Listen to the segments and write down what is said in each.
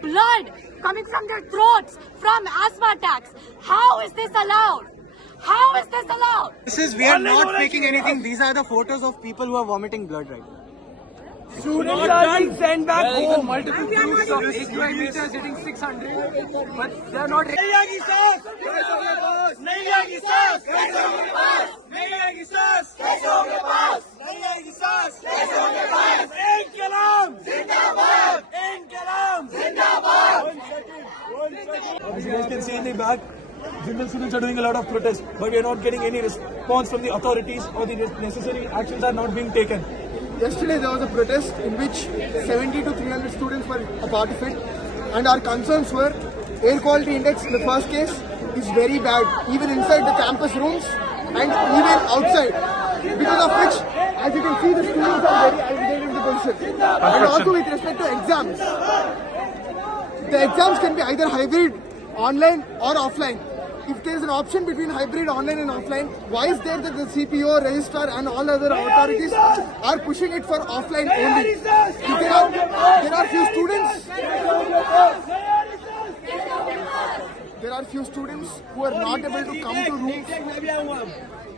blood coming from their throats from asthma attacks. How is this allowed? How is this allowed? We are not faking anything. These are the photos of people who are vomiting blood right now. Students are being sent back home. Multiple groups of AQI meters hitting 600, but they are not. नहीं आएगी सांस, कैसे होंगे पास? नहीं आएगी सांस, कैसे होंगे पास? नहीं आएगी सांस, कैसे होंगे पास? नहीं आएगी सांस, कैसे होंगे पास? इंकलाब जिंदाबाद, इंकलाब जिंदाबाद. As you guys can see in the back, Jindal students are doing a lot of protest, but we are not getting any response from the authorities, or the necessary actions are not being taken. Yesterday there was a protest in which 70 to 300 students were a part of it, and our concerns were air quality index in the first case is very bad, even inside the campus rooms and even outside, because of which, as you can see, the students are very agitated in the position. And also with respect to exams, the exams can be either hybrid, online or offline. If there is an option between hybrid, online and offline, why is there that the CPO, registrar and all other authorities are pushing it for offline only? There are few students. There are few students who are not able to come to rooms.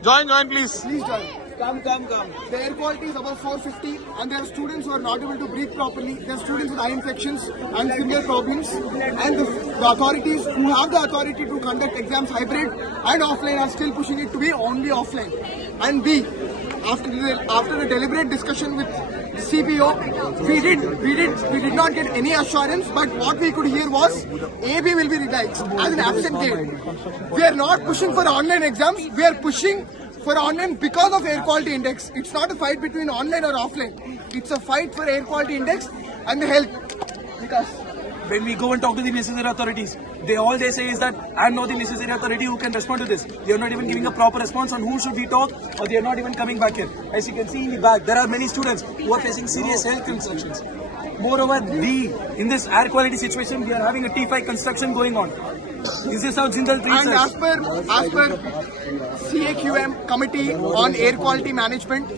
Join, please. Please join. Come. The air quality is above 450, and there are students who are not able to breathe properly. There are students with eye infections and severe problems. And the authorities who have the authority to conduct exams hybrid and offline are still pushing it to be only offline. And B, after the deliberate discussion with the CPO, we did not get any assurance. But what we could hear was AB will be revised as an absentee. We are not pushing for online exams. We are pushing for online because of air quality index. It's not a fight between online or offline. It's a fight for air quality index and the health. Because when we go and talk to the necessary authorities, they say is that I'm not the necessary authority who can respond to this. They are not even giving a proper response on who should we talk, or they are not even coming back here. As you can see in the back, there are many students who are facing serious health concerns. Moreover, in this air quality situation, we are having a T5 construction going on. Is this how Jindal treats us? And as per CAQM Committee on Air Quality Management,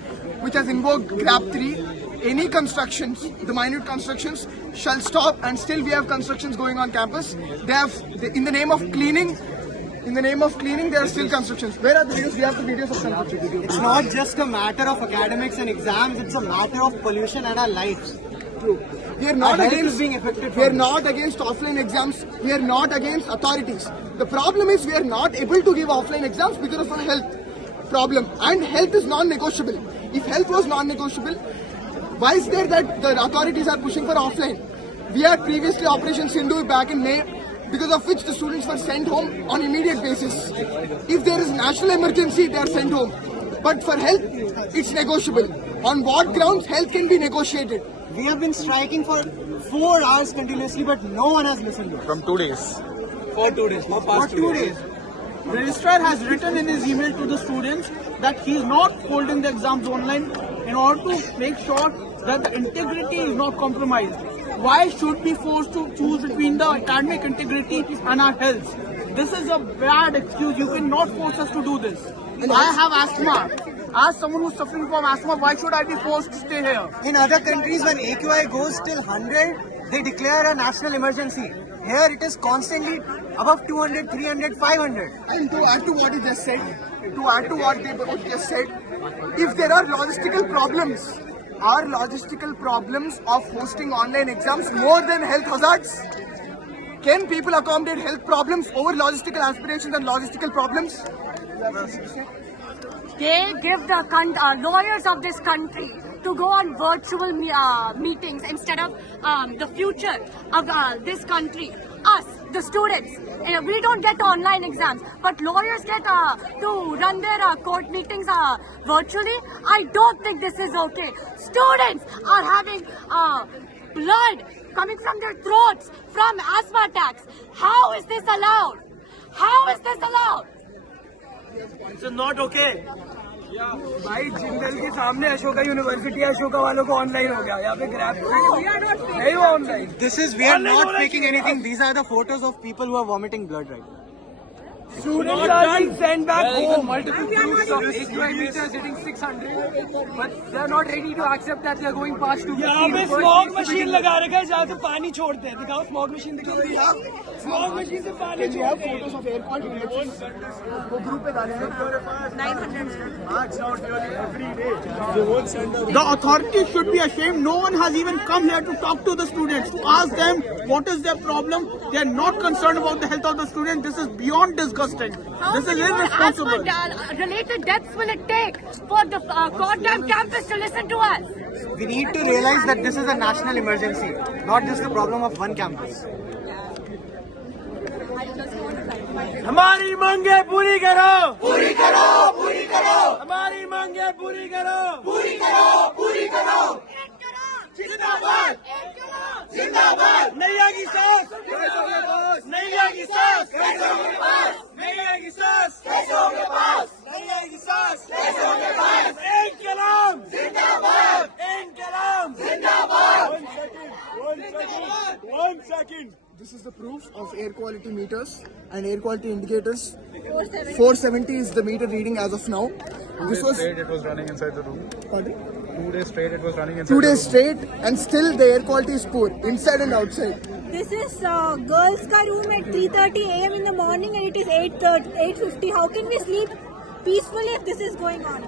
which has invoked GRAP 3, any constructions, the minute constructions, shall stop, and still we have constructions going on campus. In the name of cleaning, there are still constructions. Where are the videos? We have the videos of construction. It's not just a matter of academics and exams, it's a matter of pollution and our lives. True. We are not against offline exams. We are not against authorities. The problem is we are not able to give offline exams because of a health problem. And health is non-negotiable. If health was non-negotiable, why is there that the authorities are pushing for offline? We had previously Operation Sindhu back in May, because of which the students were sent home on immediate basis. If there is national emergency, they are sent home. But for health, it's negotiable. On what grounds health can be negotiated? We have been striking for 4 hours continuously, but no one has listened to us. From 2 days. For 2 days. For 2 days. Registrar has written in his email to the students that he is not holding the exams online in order to make sure that the integrity is not compromised. Why should we be forced to choose between the academic integrity and our health? This is a bad excuse. You cannot force us to do this. I have asthma. As someone who's suffering from asthma, why should I be forced to stay here? In other countries, when AQI goes till 100, they declare a national emergency. Here it is constantly above 200, 300, 500. And to add to what he just said, if there are logistical problems, are logistical problems of hosting online exams more than health hazards? Can people accommodate health problems over logistical aspirations and logistical problems? They give the lawyers of this country to go on virtual meetings instead of the future of this country. Us, the students, we don't get online exams, but lawyers get to run their court meetings virtually. I don't think this is okay. Students are having blood coming from their throats from asthma attacks. How is this allowed? How is this allowed? It's not okay. भाई जिंदल के सामने Ashoka university Ashoka वालों को online हो गया यहाँ पे grab नहीं हुआ online. We are not faking anything. These are the photos of people who are vomiting blood right now. Students are being sent back home. Multiple proofs of AQI meters hitting 600, but they are not ready to accept that they are going past 250. यहाँ पे smog machine लगा रखा है जहाँ से पानी छोड़ते हैं. दिखाओ स्मॉग मशीन दिखाओ. स्मॉग मशीन से पानी Can we have छोड़ते हैं. photos of air quality indexes? वो group पे डालेंगे. 900. The authorities should be ashamed. No one has even come here to talk to the students, to ask them what is their problem. They are not concerned about the health of the students. This is beyond disgusting. How This is many more irresponsible. related deaths will it take for the goddamn campus to listen to us? We need to realize that this is a national emergency, not just the problem of one campus. हमारी मांगे पूरी करो. पूरी करो. पूरी करो. हमारी मांगे पूरी करो. पूरी करो. पूरी करो. जिंदाबाद. जिंदाबाद. नहीं आएगी सांस. नहीं आएगी सांस. नहीं आएगी सांस. नहीं आएगी सांस. इंकलाब. जिंदाबाद. इंकलाब. जिंदाबाद. One second. This is the proof of air quality meters and air quality indicators. 470 is the meter reading as of now. This was Straight it was running inside the room. pardon? 2 days straight it was running inside 2 the days room. straight, and still the air quality is poor inside and outside. This is girls' ka room at 3:30 a.m. in the morning and it is 8:50. How can we sleep peacefully if this is going on?